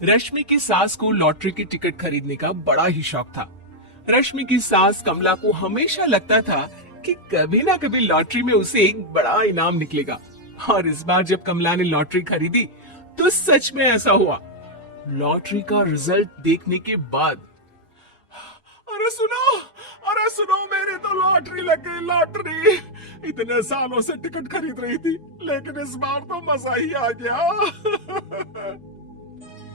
रश्मि की सास को लॉटरी की टिकट खरीदने का बड़ा ही शौक था। रश्मि की सास कमला को हमेशा लगता था कि कभी ना कभी लॉटरी में उसे एक बड़ा इनाम निकलेगा। और इस बार जब कमला ने लॉटरी खरीदी तो सच में ऐसा हुआ। लॉटरी का रिजल्ट देखने के बाद, अरे सुनो, मेरी तो लॉटरी लग गई, लॉटरी। इतने सालों से टिकट खरीद रही थी, लेकिन इस बार तो मजा ही आ गया।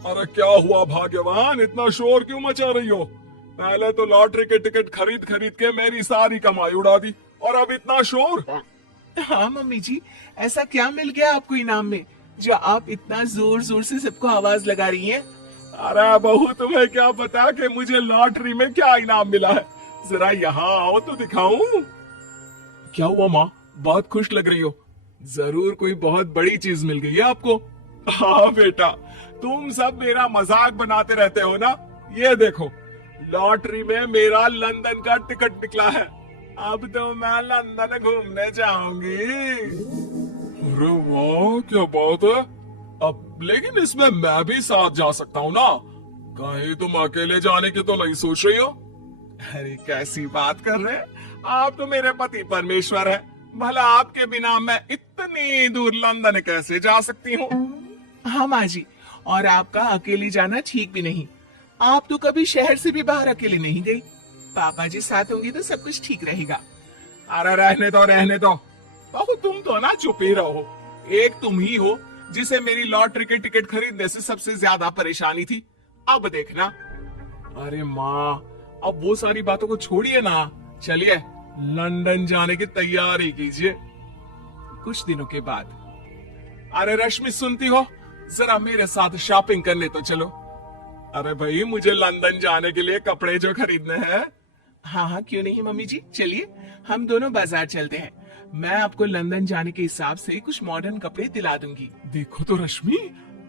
अरे क्या हुआ भाग्यवान, इतना शोर क्यों मचा रही हो? पहले तो लॉटरी के टिकट खरीद खरीद के मेरी सारी कमाई उड़ा दी, और अब इतना शोर। हाँ मम्मी जी, ऐसा क्या मिल गया आपको इनाम में जो आप इतना जोर जोर से सबको आवाज लगा रही हैं? अरे बहू, तुम्हें क्या पता कि मुझे लॉटरी में क्या इनाम मिला है? जरा यहाँ आओ तो दिखाऊं। क्या हुआ माँ, बहुत खुश लग रही हो? जरूर कोई बहुत बड़ी चीज मिल गई है आपको। हाँ बेटा, तुम सब मेरा मजाक बनाते रहते हो ना। ये देखो, लॉटरी में मेरा लंदन का टिकट निकला है। अब तो मैं लंदन घूमने जाऊंगी। अरे वाह, क्या बात है। अब लेकिन इसमें मैं भी साथ जा सकता हूँ ना? कहीं तुम अकेले जाने की तो नहीं सोच रही हो? अरे कैसी बात कर रहे हैं आप, तो मेरे पति परमेश्वर है। भला आपके बिना मैं इतनी दूर लंदन कैसे जा सकती हूँ? हाँ माँ जी, और आपका अकेली जाना ठीक भी नहीं। आप तो कभी शहर से भी बाहर अकेले नहीं गई। पापा जी साथ होंगे तो सब कुछ ठीक रहेगा। अरे रहने दो रहने दो बहू, तुम तो ना चुप ही रहो। एक तुम ही हो जिसे मेरी लॉटरी के टिकट खरीदने से सबसे ज्यादा परेशानी थी। अब देखना। अरे माँ, अब वो सारी बातों को छोड़िए ना, चलिए लंदन जाने की तैयारी कीजिए। कुछ दिनों के बाद, अरे रश्मि सुनती हो, जरा मेरे साथ शॉपिंग करने तो चलो। अरे भाई, मुझे लंदन जाने के लिए कपड़े जो खरीदने हैं। हाँ हाँ, क्यों नहीं मम्मी जी, चलिए हम दोनों बाजार चलते हैं। मैं आपको लंदन जाने के हिसाब से कुछ मॉडर्न कपड़े दिला दूंगी। देखो तो रश्मि,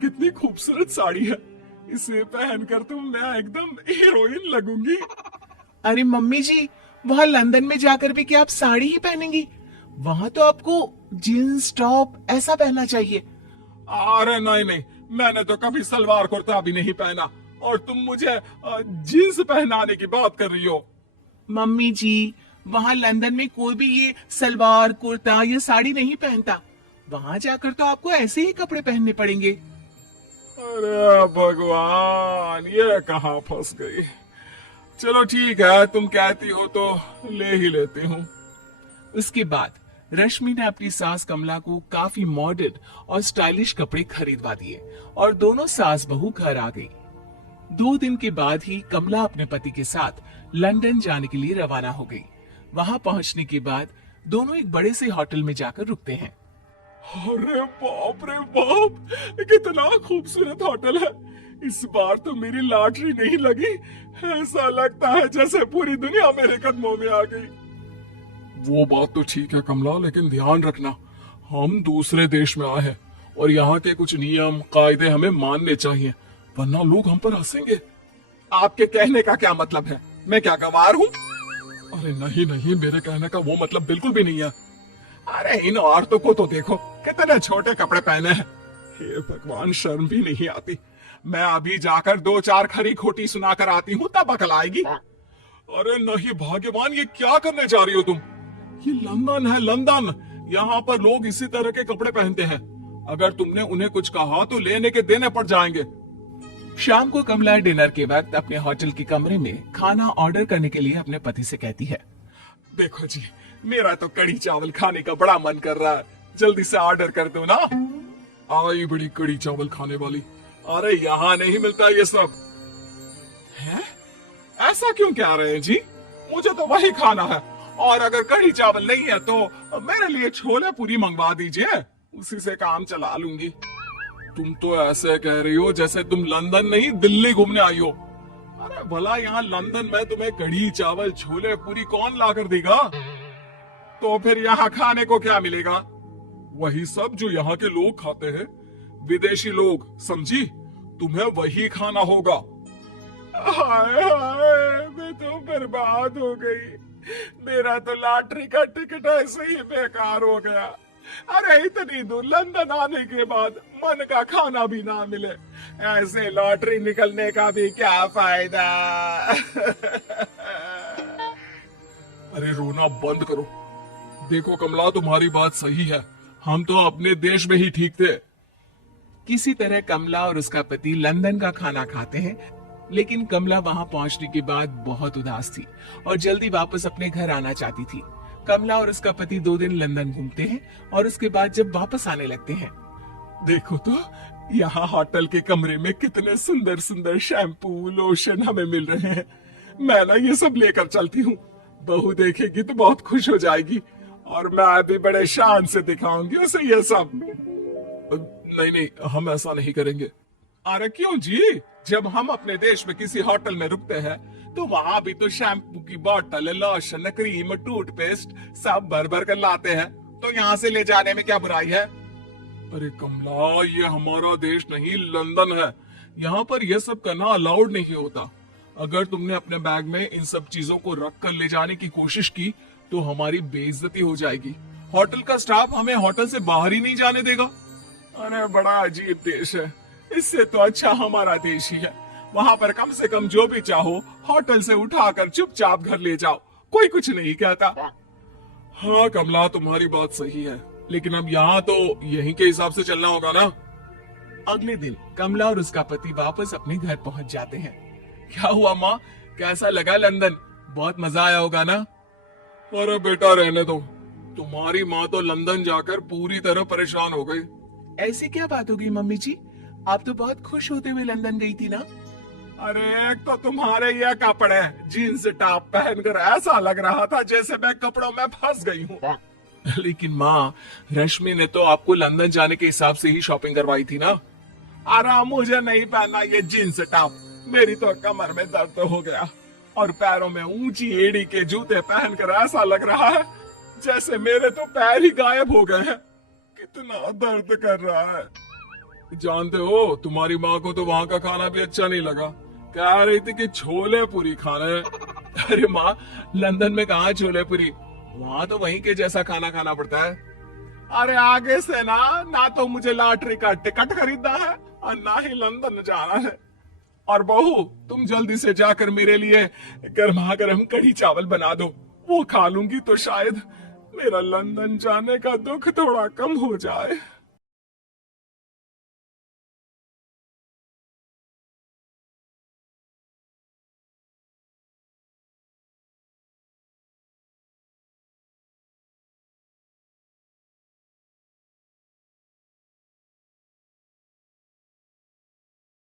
कितनी खूबसूरत साड़ी है। इसे पहनकर तो मैं एकदम हीरोइन लगूंगी। अरे मम्मी जी, वहाँ लंदन में जाकर भी क्या आप साड़ी ही पहनेंगी? वहाँ तो आपको जीन्स टॉप ऐसा पहनना चाहिए। अरे नहीं नहीं, मैंने तो कभी सलवार कुर्ता भी नहीं पहना, और तुम मुझे जीन्स पहनाने की बात कर रही हो। मम्मी जी, वहाँ लंदन में कोई भी ये सलवार कुर्ता या साड़ी नहीं पहनता। वहाँ जाकर तो आपको ऐसे ही कपड़े पहनने पड़ेंगे। अरे भगवान, ये कहाँ फंस गई। चलो ठीक है, तुम कहती हो तो ले ही लेती हूँ। उसके बाद रश्मि ने अपनी सास कमला को काफी मॉडर्न और स्टाइलिश कपड़े खरीदवा दिए, और दोनों सास बहू घर आ गई। 2 दिन के बाद ही कमला अपने पति के साथ लंदन जाने के लिए रवाना हो गई। वहां पहुंचने के बाद दोनों एक बड़े से होटल में जाकर रुकते हैं। अरे बाप रे बाप, कितना खूबसूरत होटल है। इस बार तो मेरी लॉटरी नहीं लगी। ऐसा लगता है जैसे पूरी दुनिया मेरे कदमों में आ गई। वो बात तो ठीक है कमला, लेकिन ध्यान रखना, हम दूसरे देश में आए हैं और यहाँ के कुछ नियम कायदे हमें मानने चाहिए, वरना लोग हम पर हंसेंगे। आपके कहने का क्या मतलब है? मैं क्या गंवार हूँ? अरे नहीं नहीं, मेरे कहने का वो मतलब बिल्कुल भी नहीं है। अरे इन औरतों को तो देखो, कितने छोटे कपड़े पहने हैं। हे भगवान, शर्म भी नहीं आती। मैं अभी जाकर 2-4 खरी खोटी सुनाकर आती हूँ, तब अकल आएगी। अरे नहीं भाग्यवान, ये क्या करने जा रही हो तुम? ये लंदन है, लंदन। यहाँ पर लोग इसी तरह के कपड़े पहनते हैं। अगर तुमने उन्हें कुछ कहा तो लेने के देने पड़ जाएंगे। शाम को कमला डिनर के वक्त अपने होटल के कमरे में खाना ऑर्डर करने के लिए अपने पति से कहती है, देखो जी, मेरा तो कढ़ी चावल खाने का बड़ा मन कर रहा है, जल्दी से ऑर्डर कर दो ना। आई बड़ी कढ़ी चावल खाने वाली। अरे यहाँ नहीं मिलता ये सब। है? ऐसा क्यों कह रहे हैं जी? मुझे तो वही खाना है, और अगर कढ़ी चावल नहीं है तो मेरे लिए छोले पूरी मंगवा दीजिए, उसी से काम चला लूंगी। तुम तो ऐसे कह रही हो जैसे तुम लंदन नहीं दिल्ली घूमने आई हो। अरे भला यहाँ लंदन में तुम्हें कढ़ी चावल छोले पूरी कौन ला कर देगा? तो फिर यहाँ खाने को क्या मिलेगा? वही सब जो यहाँ के लोग खाते हैं, विदेशी लोग, समझी? तुम्हें वही खाना होगा। हाय हाय, मैं तो बर्बाद हो गई। मेरा तो लॉटरी का टिकट ऐसे ही बेकार हो गया। अरे इतनी दूर लंदन आने के बाद मन का खाना भी ना मिले, ऐसे लॉटरी निकलने का भी क्या फायदा। अरे रोना बंद करो। देखो कमला, तुम्हारी बात सही है, हम तो अपने देश में ही ठीक थे। किसी तरह कमला और उसका पति लंदन का खाना खाते हैं, लेकिन कमला वहां पहुंचने के बाद बहुत उदास थी और जल्दी वापस अपने घर आना चाहती थी। कमला और उसका पति 2 दिन लंदन घूमते हैं और उसके बाद जब वापस आने लगते हैं, देखो तो यहाँ होटल के कमरे में कितने सुंदर सुंदर शैम्पू लोशन हमें मिल रहे हैं। मैं ना ये सब लेकर चलती हूँ, बहू देखेगी तो बहुत खुश हो जाएगी और मैं भी बड़े शान से दिखाऊंगी उसे ये सब। नहीं नहीं, हम ऐसा नहीं करेंगे। अरे क्यों जी, जब हम अपने देश में किसी होटल में रुकते हैं तो वहाँ भी तो शैम्पू की बोतल, लोशन, क्रीम, टूथपेस्ट सब भर भर कर लाते हैं, तो यहाँ से ले जाने में क्या बुराई है। अरे कमला, ये हमारा देश नहीं लंदन है, यहाँ पर यह सब करना अलाउड नहीं होता। अगर तुमने अपने बैग में इन सब चीजों को रख कर ले जाने की कोशिश की तो हमारी बेइज्जती हो जाएगी। होटल का स्टाफ हमें होटल से बाहर ही नहीं जाने देगा। अरे बड़ा अजीब देश है, इससे तो अच्छा हमारा देश ही है। वहाँ पर कम से कम जो भी चाहो होटल से उठाकर चुपचाप घर ले जाओ, कोई कुछ नहीं कहता। हाँ कमला, तुम्हारी बात सही है, लेकिन अब यहाँ तो यहीं के हिसाब से चलना होगा ना। अगले दिन कमला और उसका पति वापस अपने घर पहुंच जाते हैं। क्या हुआ माँ, कैसा लगा लंदन? बहुत मजा आया होगा ना? अरे बेटा रहने दो, तुम्हारी माँ तो लंदन जाकर पूरी तरह परेशान हो गई। ऐसी क्या बात हो गई मम्मी जी, आप तो बहुत खुश होते हुए लंदन गई थी ना? अरे एक तो तुम्हारे ये कपड़े जीन्स टॉप पहनकर ऐसा लग रहा था जैसे मैं कपड़ों में फंस गई हूँ। लेकिन माँ, रश्मि ने तो आपको लंदन जाने के हिसाब से ही शॉपिंग करवाई थी ना। अरे मुझे नहीं पहना ये जीन्स टॉप, मेरी तो कमर में दर्द हो गया और पैरों में ऊंची एड़ी के जूते पहनकर ऐसा लग रहा है जैसे मेरे तो पैर ही गायब हो गए हैं। कितना दर्द कर रहा है। जानते हो, तुम्हारी माँ को तो वहाँ का खाना भी अच्छा नहीं लगा, कह रही थी कि छोले पूरी खाना है। अरे माँ, लंदन में कहाँ छोले पूरी, वहाँ तो वहीं के जैसा खाना खाना पड़ता है। अरे आगे से ना तो मुझे लॉटरी का टिकट खरीदना है और ना ही लंदन जाना है। और बहू, तुम जल्दी से जाकर मेरे लिए गर्मा गर्म कढ़ी चावल बना दो, वो खा लूंगी तो शायद मेरा लंदन जाने का दुख थोड़ा कम हो जाए।